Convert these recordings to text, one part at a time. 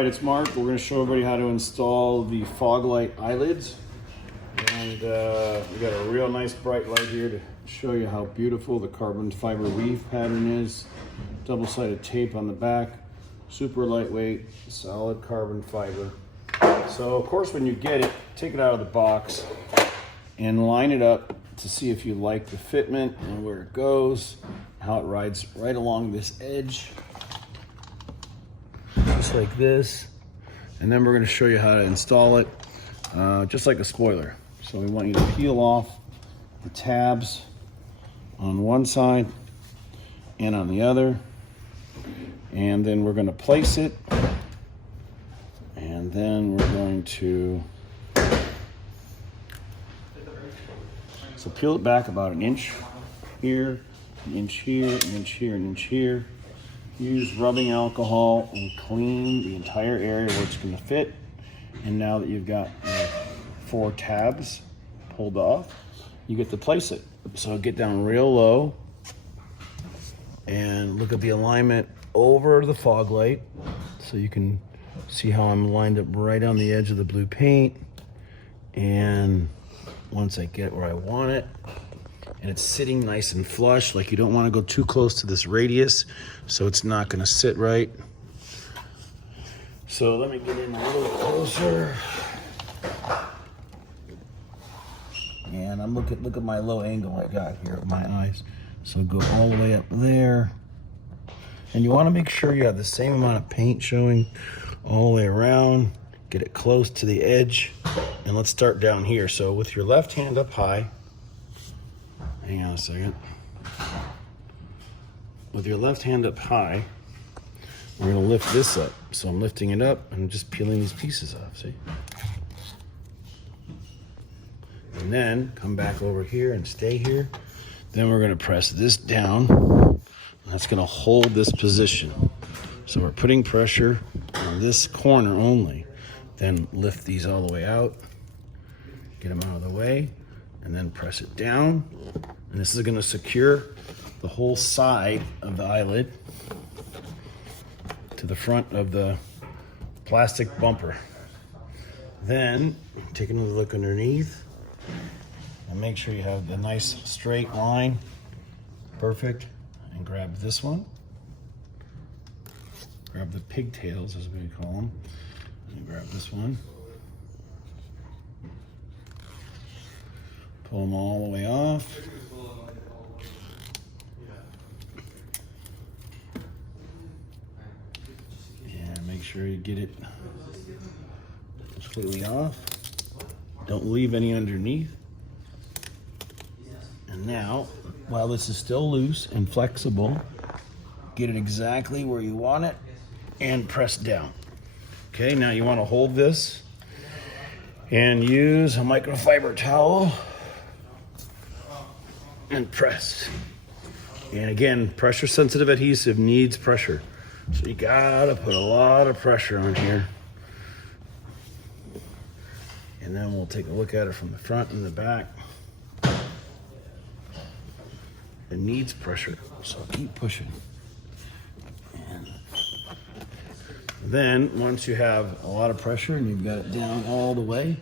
Alright, it's Mark. We're going to show everybody how to install the Fog Light eyelids. And we got a real nice bright light here to show you how beautiful the carbon fiber weave pattern is. Double-sided tape on the back, super lightweight, solid carbon fiber. So of course when you get it, take it out of the box and line it up to see if you like the fitment and where it goes, how it rides right along this edge. Just like this, and then we're going to show you how to install it just like a spoiler. So we want you to peel off the tabs on one side and on the other, and then we're going to place it, and then we're going to peel it back about an inch here, an inch here, an inch here, an inch here. Use rubbing alcohol and clean the entire area where it's going to fit. And now that you've got 4 tabs pulled off, you get to place it. So get down real low and look at the alignment over the fog light, so you can see how I'm lined up right on the edge of the blue paint. And once I get where I want it, and it's sitting nice and flush, like you don't want to go too close to this radius, so it's not going to sit right. So let me get in a little closer. And I'm look at my low angle I got here of my eyes. So go all the way up there. And you want to make sure you have the same amount of paint showing all the way around. Get it close to the edge. And let's start down here. So with your left hand up high, hang on a second. With your left hand up high, we're going to lift this up. So I'm lifting it up and just peeling these pieces off, see? And then come back over here and stay here. Then we're going to press this down. That's going to hold this position. So we're putting pressure on this corner only. Then lift these all the way out. Get them out of the way. And then press it down. And this is going to secure the whole side of the eyelid to the front of the plastic bumper. Then take another look underneath and make sure you have the nice straight line. Perfect. And grab this one. Grab the pigtails, as we call them. And grab this one. Pull them all the way off. And make sure you get it completely off. Don't leave any underneath. And now, while this is still loose and flexible, get it exactly where you want it and press down. Okay, now you want to hold this and use a microfiber towel and press. And again, pressure sensitive adhesive needs pressure. So you gotta put a lot of pressure on here. And then we'll take a look at it from the front and the back. It needs pressure, so keep pushing. And then once you have a lot of pressure and you've got it down all the way,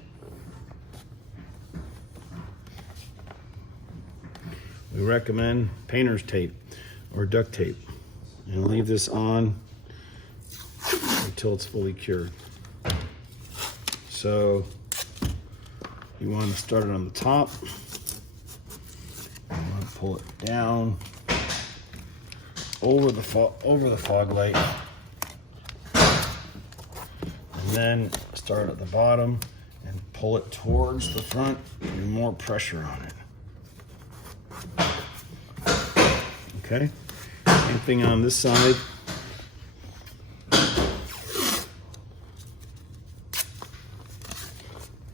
we recommend painter's tape or duct tape, and leave this on until it's fully cured. So you want to start it on the top. You want to pull it down over the fog light, and then start at the bottom and pull it towards the front and more pressure on it. Okay, same thing on this side.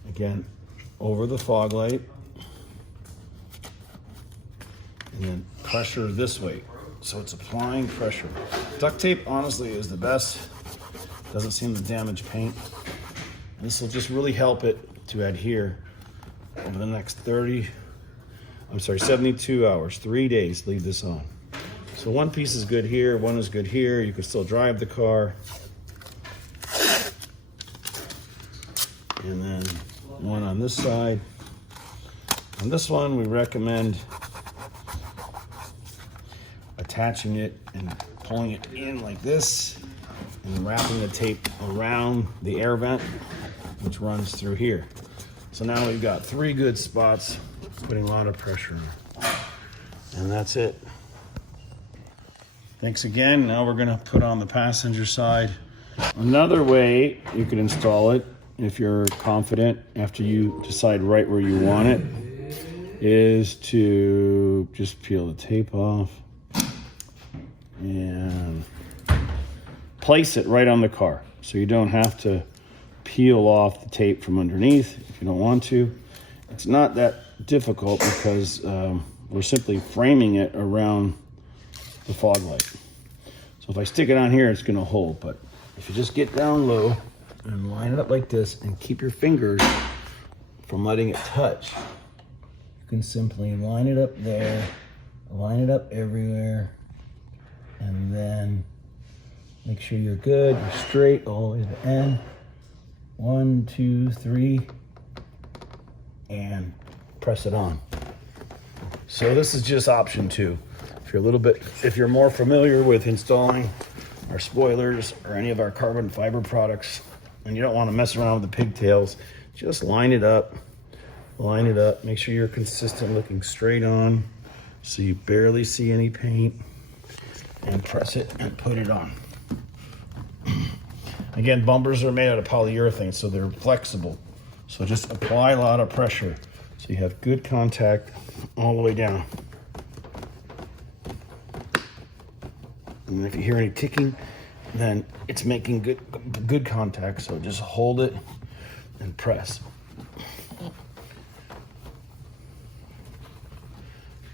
Again, over the fog light, and then pressure this way. So it's applying pressure. Duct tape, honestly, is the best. Doesn't seem to damage paint. This will just really help it to adhere over the next 72 hours, 3 days, leave this on. So one piece is good here, one is good here. You can still drive the car. and then one on this side. On this one, we recommend attaching it and pulling it in like this and wrapping the tape around the air vent, which runs through here. So now we've got 3 good spots, putting a lot of pressure on. And that's it. Thanks again. Now we're gonna put on the passenger side. Another way you can install it, if you're confident after you decide right where you want it, is to just peel the tape off and place it right on the car. So you don't have to peel off the tape from underneath if you don't want to. It's not that difficult because we're simply framing it around the fog light. So if I stick it on here, it's gonna hold, but if you just get down low and line it up like this and keep your fingers from letting it touch, you can simply line it up there, line it up everywhere, and then make sure you're good, you're straight all the way to the end. 1, 2, 3, and press it on. So this is just option 2. If you're more familiar with installing our spoilers or any of our carbon fiber products, and you don't want to mess around with the pigtails, just line it up, make sure you're consistent, looking straight on, so you barely see any paint, and press it and put it on. Again, bumpers are made out of polyurethane, so they're flexible. So just apply a lot of pressure so you have good contact all the way down. And if you hear any ticking, then it's making good contact. So just hold it and press.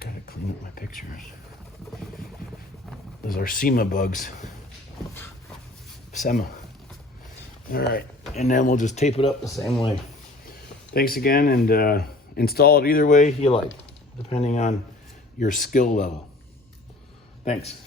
Gotta clean up my pictures. Those are SEMA bugs. SEMA. All right, and then we'll just tape it up the same way. Thanks again, and install it either way you like, depending on your skill level. Thanks.